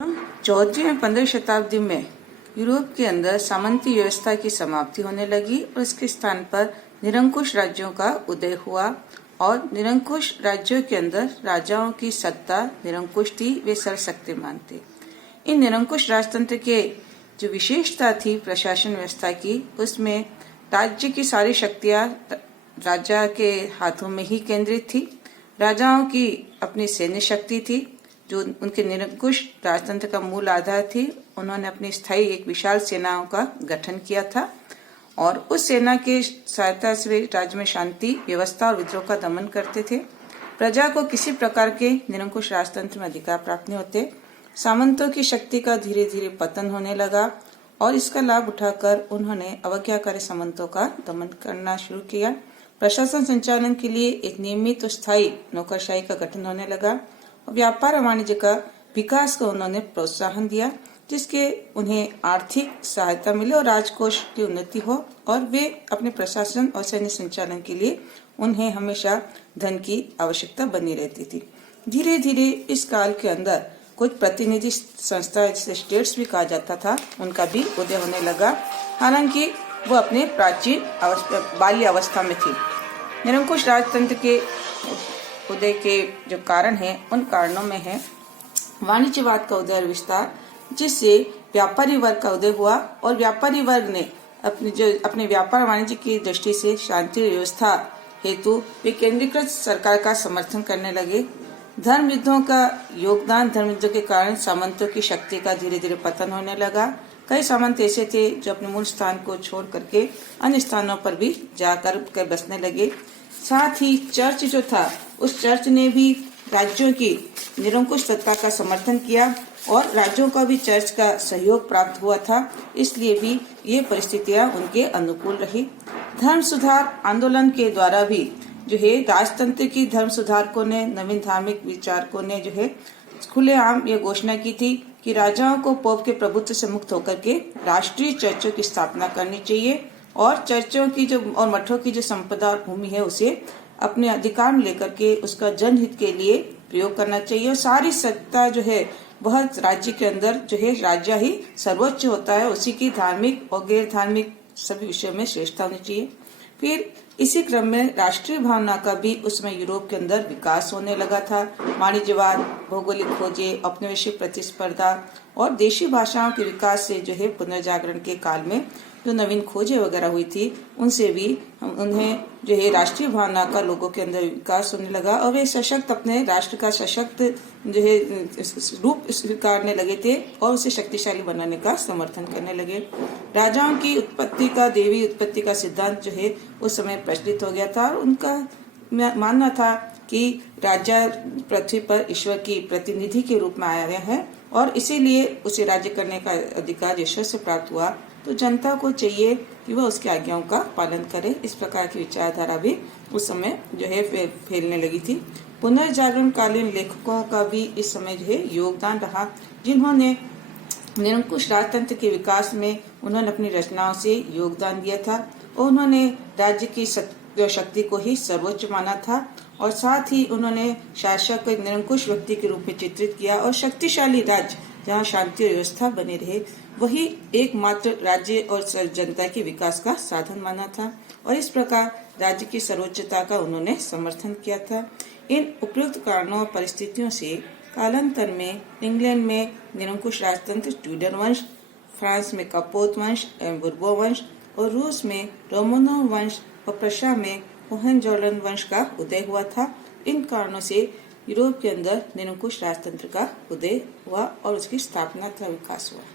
14वीं और 15वीं शताब्दी में यूरोप के अंदर सामंती व्यवस्था की समाप्ति होने लगी और इसके स्थान पर निरंकुश राज्यों का उदय हुआ और निरंकुश राज्यों के अंदर राजाओं की सत्ता निरंकुश थी, वे सर्वशक्तिमान थे। इन निरंकुश राजतंत्र के जो विशेषता थी प्रशासन व्यवस्था की, उसमें राज्य की सारी शक्तियां राजा के हाथों में ही केंद्रित थी। राजाओं की अपनी सैन्य शक्ति थी जो उनके निरंकुश राजतंत्र का मूल आधार थी। उन्होंने अपनी स्थायी एक विशाल सेनाओं का गठन किया था और उस सेना के सहायता से राज्य में शांति व्यवस्था और विद्रोह का दमन करते थे। प्रजा को किसी प्रकार के निरंकुश राजतंत्र में अधिकार प्राप्त नहीं होते। सामंतों की शक्ति का धीरे धीरे पतन होने लगा और इसका लाभ उठाकर उन्होंने अवज्ञाकारी सामंतों का दमन करना शुरू किया। प्रशासन संचालन के लिए एक नियमित और स्थायी नौकरशाही का गठन होने लगा। व्यापार और वाणिज्य का विकास को उन्होंने प्रोत्साहन दिया, जिसके उन्हें आर्थिक सहायता मिले और राजकोष की उन्नति हो और वे अपने प्रशासन और सैन्य संचालन के लिए उन्हें हमेशा धन की आवश्यकता बनी रहती थी। धीरे धीरे इस काल के अंदर कुछ प्रतिनिधि संस्थाएं जिसे स्टेट्स भी कहा जाता था, उनका भी उदय होने लगा, हालांकि वो अपने प्राचीन बाल्य अवस्था में थी। निरंकुश राजतंत्र के उदय के जो कारण हैं, उन कारणों में है वाणिज्यवाद का उदय और विस्तार, जिससे व्यापारी वर्ग का उदय हुआ और व्यापारी वर्ग ने अपने व्यापार वाणिज्य की दृष्टि से शांति व्यवस्था हेतु वे केंद्रीकृत सरकार का समर्थन करने लगे। धर्म युद्धों का योगदान, धर्म युद्धों के कारण सामंतों की शक्ति का धीरे धीरे पतन होने लगा। कई सामंत ऐसे थे जो अपने मूल स्थान को छोड़ करके अन्य स्थानों पर भी जाकर बसने लगे। साथ ही चर्च जो था, उस चर्च ने भी राज्यों की निरंकुश सत्ता का समर्थन किया और राज्यों का भी चर्च का सहयोग प्राप्त हुआ था, इसलिए भी ये परिस्थितियां उनके अनुकूल रही। धर्म सुधार आंदोलन के द्वारा भी जो है राजतंत्र की धर्म सुधारकों ने, नवीन धार्मिक विचारकों ने जो है खुलेआम ये घोषणा की थी कि राजाओं को पोप के प्रभुत्व से मुक्त होकर के राष्ट्रीय चर्चों की स्थापना करनी चाहिए और चर्चों की जो और मठों की जो संपदा और भूमि है उसे अपने अधिकार में लेकर के उसका जनहित के लिए प्रयोग करना चाहिए और सारी सत्ता जो है वह राज्य के अंदर जो है राजा ही सर्वोच्च होता है, उसी की धार्मिक और गैर धार्मिक सभी विषयों में श्रेष्ठता होनी चाहिए। फिर इसी क्रम में राष्ट्रीय भावना का भी उसमें यूरोप के अंदर विकास होने लगा था। वाणिज्यवाद, भौगोलिक खोजें, औपनिवेशिक प्रतिस्पर्धा और देशी भाषाओं के विकास से जो है पुनर्जागरण के काल में जो नवीन खोजें वगैरह हुई थी, उनसे भी उन्हें जो है राष्ट्रीय भावना का लोगों के अंदर विकास होने लगा और वे सशक्त, अपने राष्ट्र का सशक्त जो है रूप स्वीकारने लगे थे और उसे शक्तिशाली बनाने का समर्थन करने लगे। राजाओं की उत्पत्ति का, देवी उत्पत्ति का सिद्धांत जो है उस समय प्रचलित हो गया था और उनका मानना था कि राजा पृथ्वी पर ईश्वर की प्रतिनिधि के रूप में आया है और इसीलिए उसे राज्य करने का अधिकार ईश्वर से प्राप्त हुआ, तो जनता को चाहिए कि वह उसकी आज्ञाओं का पालन करे। इस प्रकार की विचारधारा भी उस समय जो है फैलने लगी थी। पुनर्जागरण कालीन लेखकों का भी इस समय जो है योगदान रहा, जिन्होंने निरंकुश राजतंत्र के विकास में उन्होंने अपनी रचनाओं से योगदान दिया था और उन्होंने राज्य की शक्ति को ही सर्वोच्च माना था और साथ ही उन्होंने शासक को एक निरंकुश व्यक्ति के रूप में चित्रित किया और शक्तिशाली राज्य जहाँ शांति और व्यवस्था बने रहे वही एकमात्र राज्य और जनता के विकास का साधन माना था और इस प्रकार राज्य की सर्वोच्चता का उन्होंने समर्थन किया था। इन उपयुक्त कारणों और परिस्थितियों से कालांतर में इंग्लैंड में निरंकुश राजतंत्र ट्यूडर वंश, फ्रांस में कपोत वंश एवं बुर्बो वंश और रूस में रोमानोव वंश और प्रशा में होहेंजोलर्न वंश का उदय हुआ था। इन कारणों से यूरोप के अंदर निरंकुश राजतंत्र का उदय हुआ और उसकी स्थापना तथा विकास हुआ।